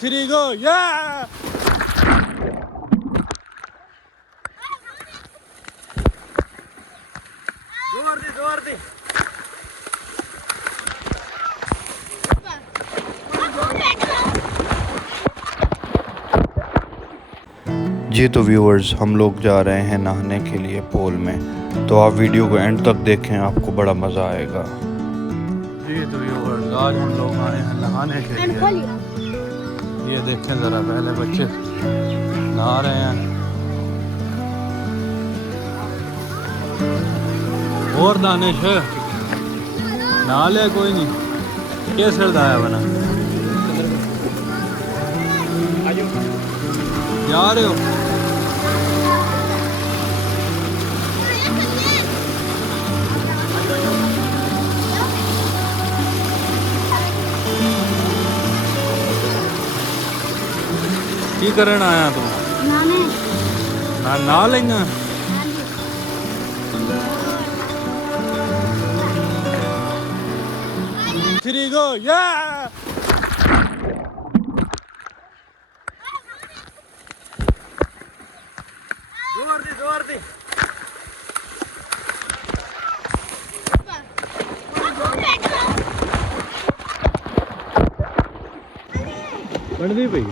3 go, yeah! जोर दे जी। तो viewers, हम लोग जा रहे हैं नहाने के लिए पूल में, तो आप वीडियो को एंड तक देखें, आपको बड़ा मज़ा आएगा जी। तो व्यूअर्स, आज हम लोग आए हैं नहाने के लिए। ये देखें ज़रा, पहले बच्चे नहा रहे हैं और दानिश नहा ले, कोई नहीं, क्या सिर दाया बना जा रहे हो। की करन आया तू? ना लेंगे। Three go, yeah! जोर दे बढ़ती पई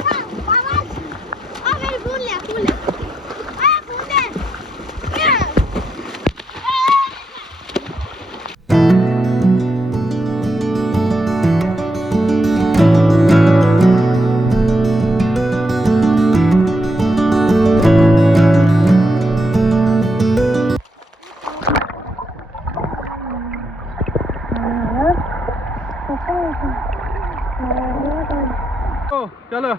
चलो।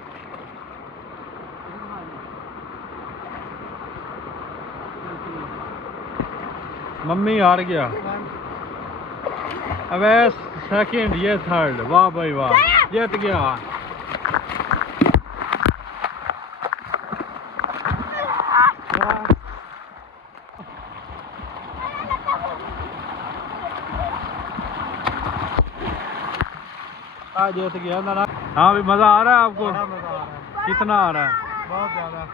मम्मी हार गया। अबे सेकंड, ये थर्ड। वाह भाई वाह, जीत गया। जीत गया ना। हाँ भी मजा आ रहा है आपको? मजा आ रहा है। कितना आ रहा है? बहुत ज्यादा।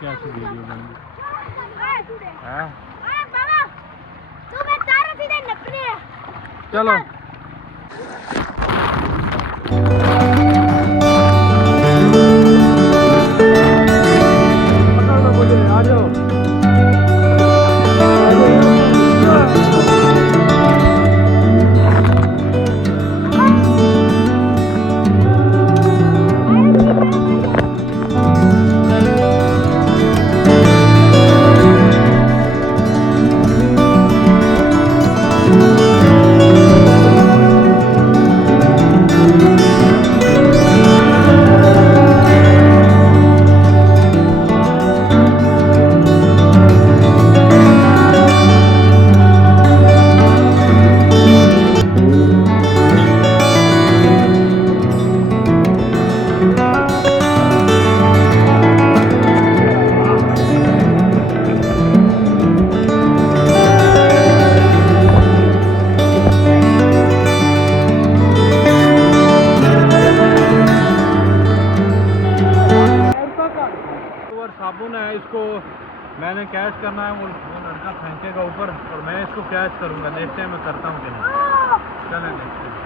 कैसे वीडियो बन चलो। आ जाओ। साबुन है, इसको मैंने कैच करना है। वो लड़का फेंकेगा ऊपर और मैं इसको कैच करूँगा। देखते हैं मैं करता हूँ कि नहीं। चलें देखते हैं।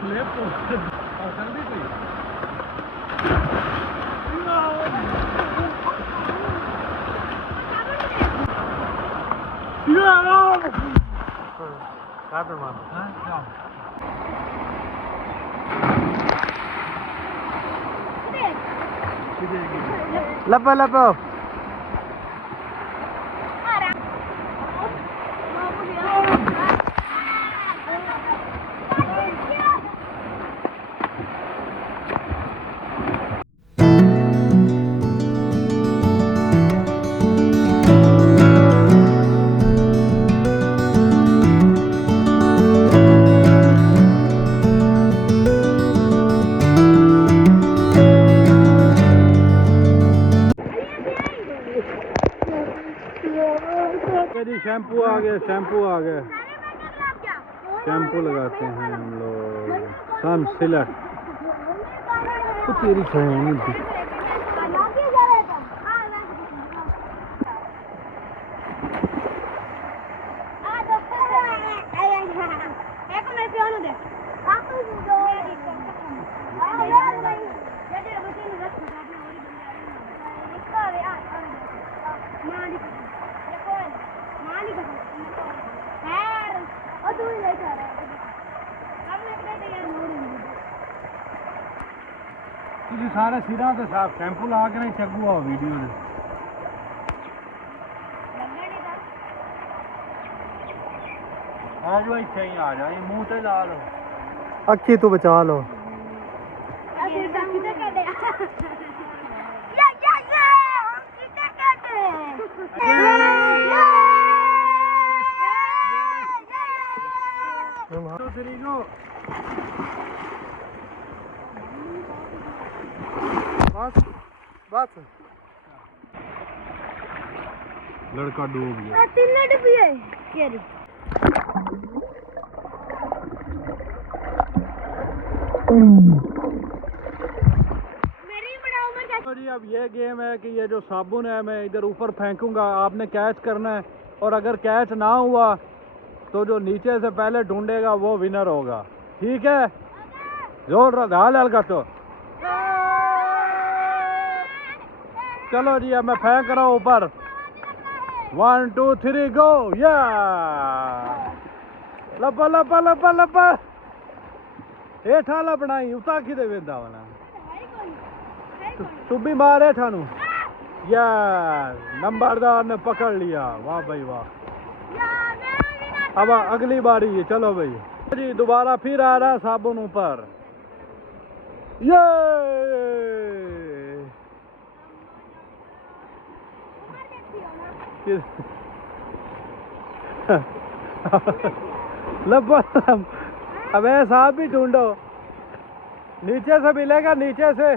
स्लेब को जल्दी से लपो लपो। शैम्पू आ गया, शैम्पू आ गया। शैम्पू लगाते हैं हम लोग। सनसिल्क तेरी सारे सिरा तो साफ शैम्पू ला के नहीं चगू आओ वीडियो ने आ जाओ इतने ही आ जाओ मुंह से ला लो अखी तू बचा लो बस लड़का डूब गया। तो जी अब ये गेम है कि ये जो साबुन है मैं इधर ऊपर फेंकूंगा, आपने कैच करना है और अगर कैच ना हुआ तो जो नीचे से पहले ढूंढेगा वो विनर होगा। ठीक है, जोर हाल हल्का तो चलो जी अब मैं फेंक रहा हूँ ऊपर। 1 2 3 गो। या लपा लपा लपा लपा हेठा लपनाई उता कि वेंदा वना तू भी मार हेठा नु। या नंबरदार ने पकड़ लिया। वाह भाई वाह। अब अगली बारी है, चलो भाई जी दोबारा फिर आ रहा साबुन ऊपर। ये अब ऐसा भी ढूंढो, नीचे से मिलेगा, नीचे से।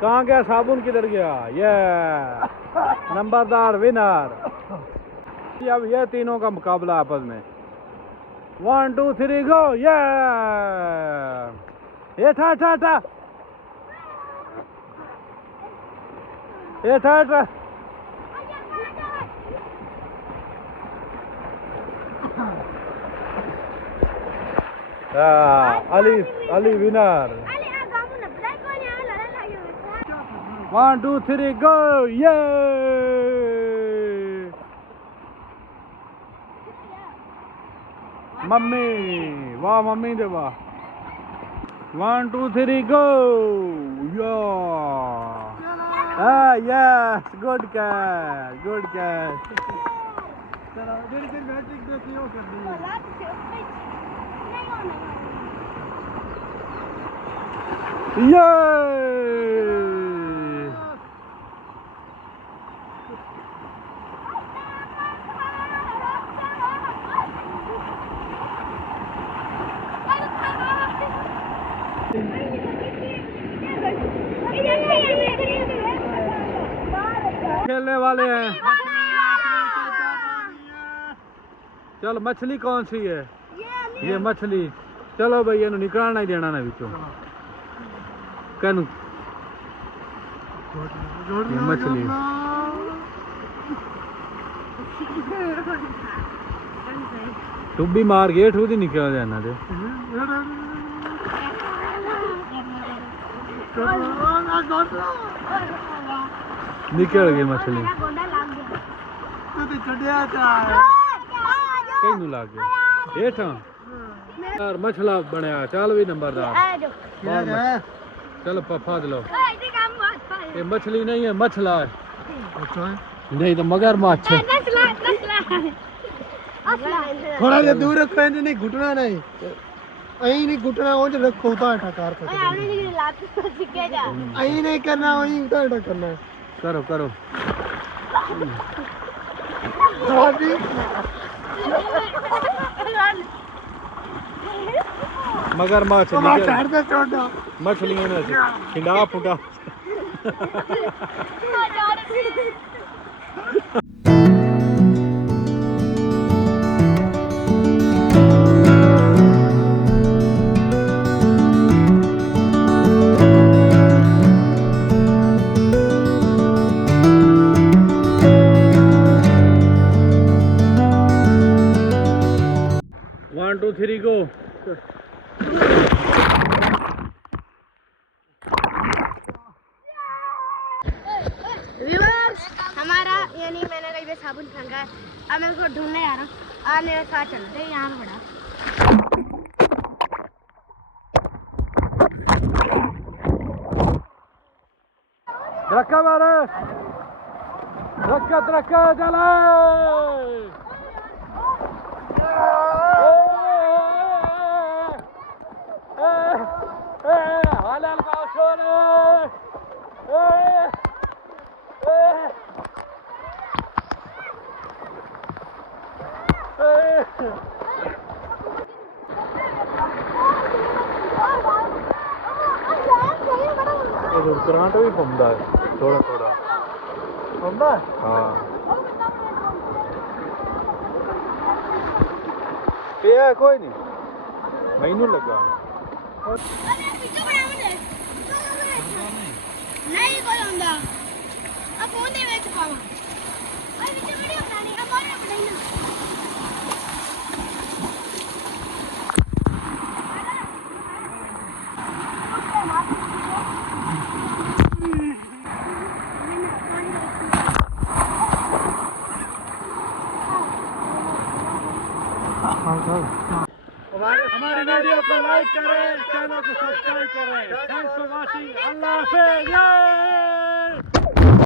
कहाँ गया साबुन, किधर गया? ये नंबरदार विनर। अब ये तीनों का मुकाबला आपस में। 1 2 3 गो। ये ठा ठा ठा ठा अली विनर। 1 2 3 गो। ये मम्मी, वाह मम्मी दे वाह। 1 2 3 गो। या yes, good catch, good catch. चलो देर देर बैटिंग देखी हो कर दी। ये खेलने वाले हैं। चल मछली कौन सी है? ये मछली। चलो भाई ये निकालना ही देना ना बिचो कनु। ये मछली तू भी मार गेट हो निकल जाना दे। निकल गई मछली। कहीं लाग गया हेठा यार मछला बनया। चल भी नंबरदार चल पफा लो। ये मछली नहीं है, मछला है। नहीं तो मगरमच्छ। थोड़ा जा दूर रखो, नहीं घुटना नहीं, अही नहीं घुटना, वो जो रखो उतार ठकार कर। अही नहीं करना, वही उतार ठक करना है। करो करो। मगरमच्छ मछलियों में खिंडा फुटा। 1 2 3 गो। व्यूअर्स हमारा यानी मैंने कहीं पे साबुन फेंका है, अब मैं उसको ढूंढने आ रहा हूँ। आप मेरे साथ चलते हैं, यहाँ पे पड़ा। धक्का मारे, धक्का धक्का चला। करंट भी पौंदा है थोड़ा थोड़ा ਹੁੰਦਾ हाँ पिया कोई नहीं मैनू लगा नहीं कोई ਹੁੰਦਾ ਆ ਫੋਨ ਦੇ ਵਿੱਚ ਪਾਵਾਂ ਆ ਵਿੱਚ ਵੀਡੀਓ ਬਣਾਣੀ ਆ ਮਾਰੇ ਬਣਾਈ ਨਾ हमारी वीडियो को लाइक करें, चैनल को सब्सक्राइब करें। Thanks for watching. अल्लाह हाफिज़।